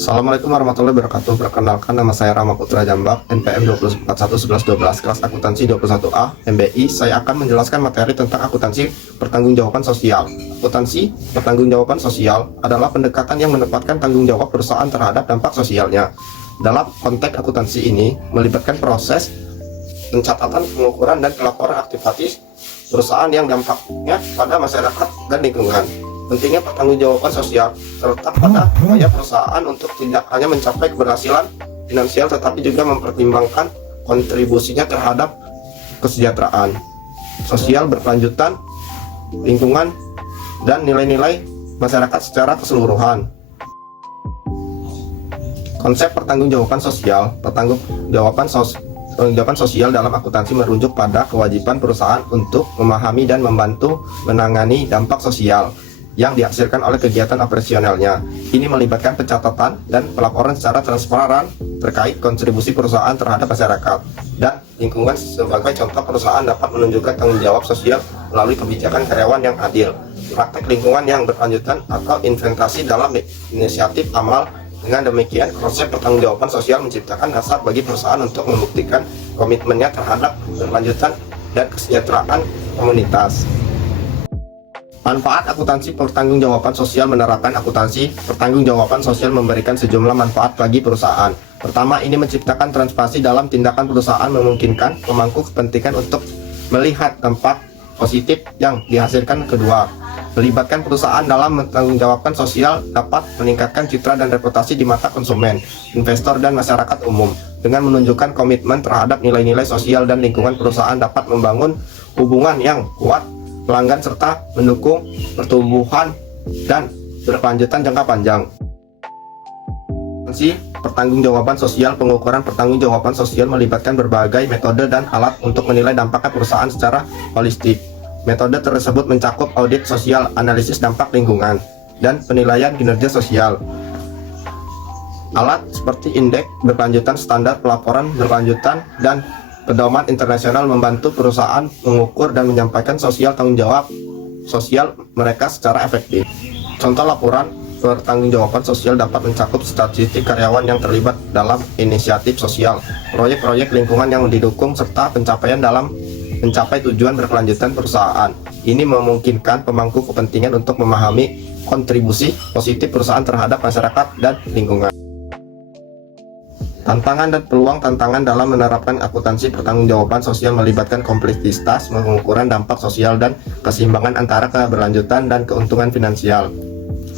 Assalamualaikum warahmatullahi wabarakatuh. Perkenalkan, nama saya Rama Putra Jambak, NPM 2411112, kelas akuntansi 21A, MBI. Saya akan menjelaskan materi tentang akuntansi pertanggungjawaban sosial. Akuntansi pertanggungjawaban sosial adalah pendekatan yang menempatkan tanggung jawab perusahaan terhadap dampak sosialnya. Dalam konteks akuntansi ini melibatkan proses pencatatan, pengukuran, dan pelaporan aktivitas perusahaan yang dampaknya pada masyarakat dan lingkungan. Pentingnya pertanggungjawaban sosial terletak pada upaya perusahaan untuk tidak hanya mencapai keberhasilan finansial tetapi juga mempertimbangkan kontribusinya terhadap kesejahteraan sosial berkelanjutan, lingkungan, dan nilai-nilai masyarakat secara keseluruhan. Konsep pertanggungjawaban sosial, pertanggungjawaban sosial dalam akuntansi merujuk pada kewajiban perusahaan untuk memahami dan membantu menangani dampak sosial yang dihasilkan oleh kegiatan operasionalnya. Ini melibatkan pencatatan dan pelaporan secara transparan terkait kontribusi perusahaan terhadap masyarakat dan lingkungan. Sebagai contoh, perusahaan dapat menunjukkan tanggung jawab sosial melalui kebijakan karyawan yang adil, praktek lingkungan yang berkelanjutan, atau investasi dalam inisiatif amal. Dengan demikian, konsep pertanggungjawaban sosial menciptakan dasar bagi perusahaan untuk membuktikan komitmennya terhadap berkelanjutan dan kesejahteraan komunitas. Manfaat akuntansi pertanggungjawaban sosial. Menerapkan akuntansi pertanggungjawaban sosial memberikan sejumlah manfaat bagi perusahaan. Pertama, ini menciptakan transparansi dalam tindakan perusahaan, memungkinkan pemangku kepentingan untuk melihat dampak positif yang dihasilkan. Kedua, melibatkan perusahaan dalam mempertanggungjawabkan sosial dapat meningkatkan citra dan reputasi di mata konsumen, investor, dan masyarakat umum. Dengan menunjukkan komitmen terhadap nilai-nilai sosial dan lingkungan, perusahaan dapat membangun hubungan yang kuat pelanggan serta mendukung pertumbuhan dan berkelanjutan jangka panjang. Pertanggungjawaban sosial. Pengukuran pertanggungjawaban sosial melibatkan berbagai metode dan alat untuk menilai dampaknya perusahaan secara holistik. Metode tersebut mencakup audit sosial, analisis dampak lingkungan, dan penilaian kinerja sosial. Alat seperti indeks berkelanjutan, standar pelaporan berkelanjutan, dan pedoman internasional membantu perusahaan mengukur dan menyampaikan tanggung jawab sosial mereka secara efektif. Contoh laporan pertanggungjawaban sosial dapat mencakup statistik karyawan yang terlibat dalam inisiatif sosial, proyek-proyek lingkungan yang didukung, serta pencapaian dalam mencapai tujuan berkelanjutan perusahaan. Ini memungkinkan pemangku kepentingan untuk memahami kontribusi positif perusahaan terhadap masyarakat dan lingkungan. Tantangan dan peluang. Tantangan dalam menerapkan akuntansi pertanggungjawaban sosial melibatkan kompleksitas pengukuran dampak sosial dan keseimbangan antara keberlanjutan dan keuntungan finansial.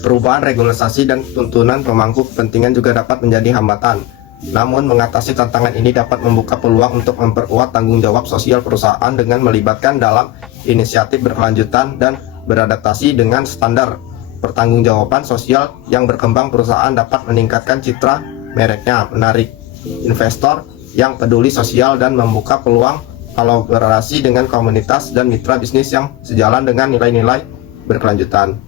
Perubahan regulasi dan tuntunan pemangku kepentingan juga dapat menjadi hambatan. Namun, mengatasi tantangan ini dapat membuka peluang untuk memperkuat tanggung jawab sosial perusahaan dengan melibatkan dalam inisiatif berkelanjutan dan beradaptasi dengan standar pertanggungjawaban sosial yang berkembang. Perusahaan dapat meningkatkan citra mereknya, menarik investor yang peduli sosial, dan membuka peluang kolaborasi dengan komunitas dan mitra bisnis yang sejalan dengan nilai-nilai berkelanjutan.